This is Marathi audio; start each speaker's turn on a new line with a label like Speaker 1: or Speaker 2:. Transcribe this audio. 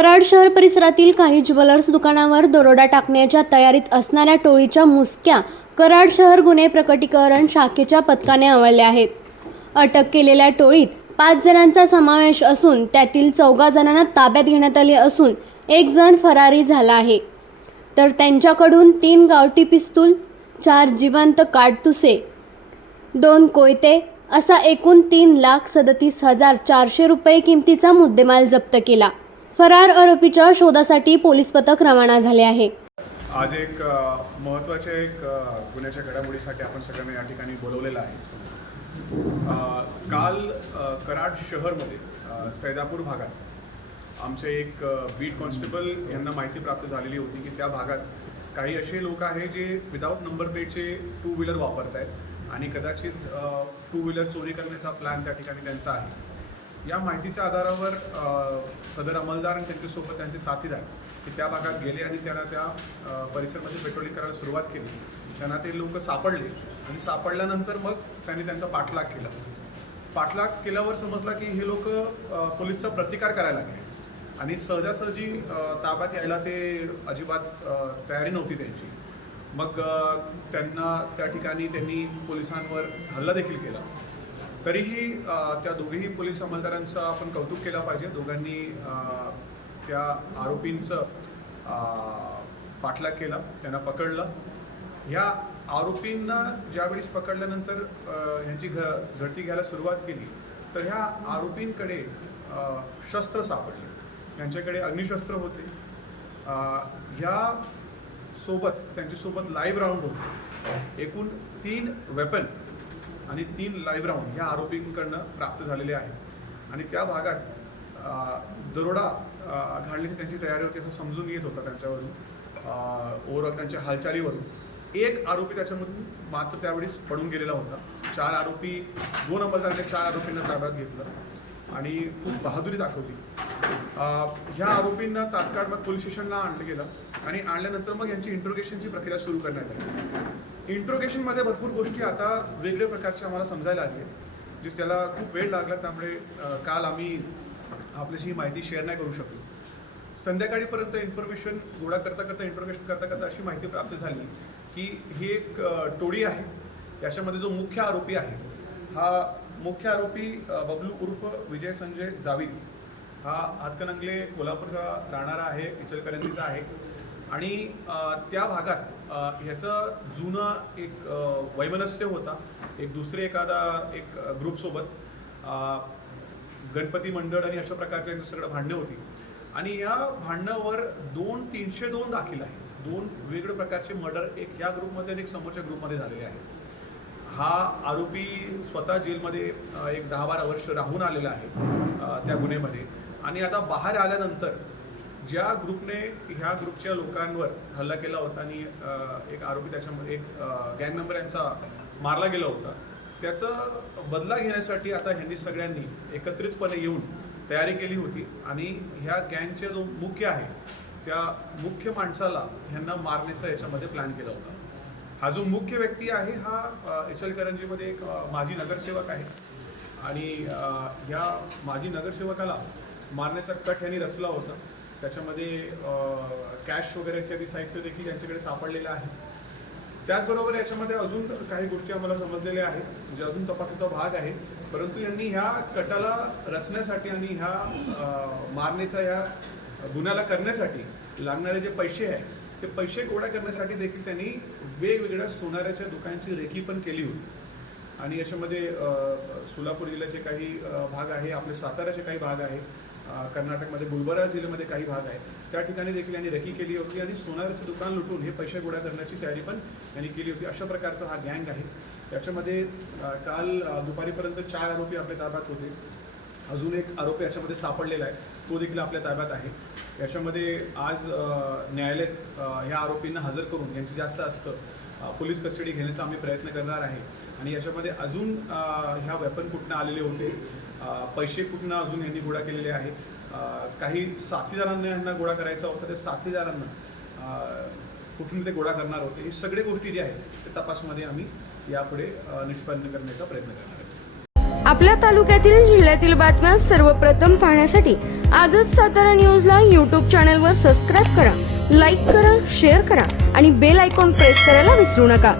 Speaker 1: कराड शहर परिसरातील काही ज्वेलर्स दुकानावर दरोडा टाकण्याच्या तयारीत असणाऱ्या टोळीच्या मुसक्या कराड शहर गुन्हे प्रकटीकरण शाखेच्या पथकाने आवळल्या आहेत. अटक केलेल्या टोळीत पाच जणांचा समावेश असून त्यातील चौघा जणांना ताब्यात घेण्यात आले असून एक जण फरारी झाला आहे. तर त्यांच्याकडून तीन गावठी पिस्तूल चार जिवंत काडतुसे दोन कोयते असा एकूण तीन लाख सदतीस हजार चारशे रुपये किमतीचा मुद्देमाल जप्त केला. फरार आरोपीच्या शोधासाठी पोलीस पथक रवाना झाले आहे.
Speaker 2: आज एक अ, महत्त्वाच्या एक गुन्ह्याच्या घडामोडीसाठी आपण सगळ्यांना या ठिकाणी बोलवलेलं आहे. काल कराड शहरमध्ये सैदापूर भागात आमचे एक बीट कॉन्स्टेबल यांना माहिती प्राप्त झालेली होती की त्या भागात काही असे लोक आहे जे विदाऊट नंबर प्लेटचे टू व्हीलर वापरत आहेत आणि कदाचित टू व्हीलर चोरी करण्याचा प्लॅन त्या ठिकाणी त्यांचा आहे. या माहितीच्या आधारावर सदर अंमलदार आणि त्यांच्यासोबत त्यांचे साथीदार ते त्या भागात गेले आणि त्यांना त्या परिसरमध्ये पेट्रोलिंग करायला सुरुवात केली. त्यांना ते लोक सापडले आणि सापडल्यानंतर मग त्यांनी त्यांचा पाठलाग केला. पाठलाग केल्यावर समजला की हे लोक पोलिसचा प्रतिकार करायला लागले. आणि सहजासहजी ताब्यात यायला ते अजिबात तयारी नव्हती त्यांची. मग त्यांना त्या ठिकाणी त्यांनी पोलिसांवर हल्ला देखील केला. तरीही त्या दोघेही पोलीस अंमलदारांचं आपण कौतुक केलं पाहिजे. दोघांनी त्या आरोपींचं पाठलाग केला त्यांना पकडलं. ह्या आरोपींना ज्यावेळेस पकडल्यानंतर ह्यांची घ झडती घ्यायला सुरुवात केली तर ह्या आरोपींकडे शस्त्र सापडले. यांच्याकडे अग्निशस्त्र होते. ह्या सोबत त्यांच्यासोबत लाईव्ह राऊंड होते. एकूण तीन वेपन आणि तीन लाईव्ह राऊंड ह्या आरोपींकडनं प्राप्त झालेले आहेत. आणि त्या भागात दरोडा घालण्याची त्यांची तयारी होती असं समजून येत होतं त्यांच्यावरून. ओव्हरऑल त्यांच्या हालचालीवरून. एक आरोपी त्याच्यामधून मात्र त्यावेळेस पडून गेलेला होता. चार आरोपी दोन अंमलदारांनी चार आरोपींना ताब्यात घेतलं आणि खूप बहादुरी दाखवली. ह्या आरोपींना तात्काळ मग पोलीस स्टेशनला आणलं गेलं आणि आणल्यानंतर मग यांची इंट्रोगेशनची प्रक्रिया सुरू करण्यात आली. इंट्रोगेशनमध्ये भरपूर गोष्टी आता वेगळ्या प्रकारच्या आम्हाला समजायला लागले जिस त्याला खूप वेळ लागला त्यामुळे काल आम्ही आपल्याशी ही माहिती शेअर नाही करू शकलो. संध्याकाळीपर्यंत इन्फॉर्मेशन गोळा करता करता इंट्रोगेशन करता करता अशी माहिती प्राप्त झाली की ही एक टोळी आहे. याच्यामध्ये जो मुख्य आरोपी आहे हा मुख्य आरोपी बबलू उर्फ विजय संजय जावीद. हा हातकणंगले कोल्हापूरचा राहणारा आहे इचलकरंजीचा आहे. आणि त्या भागात ह्याचं जुनं एक वैमनस्य होता. एक दुसरे एखादा एक ग्रुपसोबत गणपती मंडळ आणि अशा प्रकारच्या यांची सगळं भांडणं होती. आणि या भांडणावर दोन तीनशे दोन दाखल आहेत. दोन वेगवेगळ्या प्रकारचे मर्डर एक ह्या ग्रुपमध्ये आणि एक समोरच्या ग्रुपमध्ये झालेले आहे हा आरोपी स्वतः जेलमध्ये एक दहा बारा वर्ष राहून आलेला आहे त्या गुन्ह्यामध्ये. आणि आता बाहेर आल्यानंतर ज्या ग्रुपने ह्या ग्रुपच्या लोकांवर हल्ला केला होता आणि एक आरोपी त्याच्यामध्ये एक गँग मेंबर यांचा मारला गेला होता त्याचं बदला घेण्यासाठी आता ह्यांनी सगळ्यांनी एकत्रितपणे येऊन तयारी केली होती आणि ह्या गँगचे जो मुख्य आहे त्या मुख्य माणसाला ह्यांना मारण्याचा याच्यामध्ये प्लॅन केला होता. हा जो मुख्य व्यक्ती आहे हा इचलकरंजीमध्ये एक माजी नगरसेवक आहे आणि या माजी नगरसेवकाला मारण्याचा कट ह्यांनी रचला होता. त्याच्यामध्ये कॅश वगैरे इत्यादी साहित्य देखील यांच्याकडे सापडलेलं आहे. त्याचबरोबर याच्यामध्ये अजून काही गोष्टी आम्हाला समजलेल्या आहेत जे अजून तपासाचा भाग आहे. परंतु यांनी ह्या कटाला रचण्यासाठी आणि ह्या मारण्याचा या गुन्ह्याला करण्यासाठी लागणारे जे पैसे आहे ते पैसे गोळा करण्यासाठी देखील त्यांनी वेगवेगळ्या सोनाऱ्याच्या दुकानांची रेखी पण केली होती. आणि याच्यामध्ये सोलापूर जिल्ह्याचे काही भाग आहे आपले साताऱ्याचे काही भाग आहे. कर्नाटकमध्ये गुलबर्गा जिल्ह्यामध्ये काही भाग आहे त्या ठिकाणी देखील यांनी रेकी केली होती आणि सोनाराचं दुकान लुटून हे पैसे गोळा करण्याची तयारी पण यांनी केली होती. अशा प्रकारचा हा गँग आहे. याच्यामध्ये काल दुपारीपर्यंत चार आरोपी आपल्या ताब्यात होते. अजून एक आरोपी याच्यामध्ये सापडलेला आहे. तो देखील आपल्या ताब्यात आहे. याच्यामध्ये आज न्यायालयात ह्या आरोपींना हजर करून यांची जास्त असतं पोलीस कस्टडी घेण्याचा आम्ही प्रयत्न करणार आहे. आणि याच्यामध्ये अजून ह्या वेपन कुठनं आलेले होते? पैसे कुठनं अजून यांनी गोळा केलेले आहे काही साथीदारांना यांना गोळा करायचा होता ते साथीदारांना कुठून ते गोळा करणार होते? ही सगळे गोष्टी जी आहेत ते तपासमध्ये आम्ही यापुढे निष्पन्न करण्याचा प्रयत्न करणार आहोत.
Speaker 3: आपल्या तालुक्यातील जिल्ह्यातील बातम्या सर्वप्रथम पाहण्यासाठी आजच सातारा न्यूजला यूट्यूब चॅनलवर सबस्क्राईब करा लाईक करा शेअर करा आणि बेल आयकॉन प्रेस करायला विसरू नका.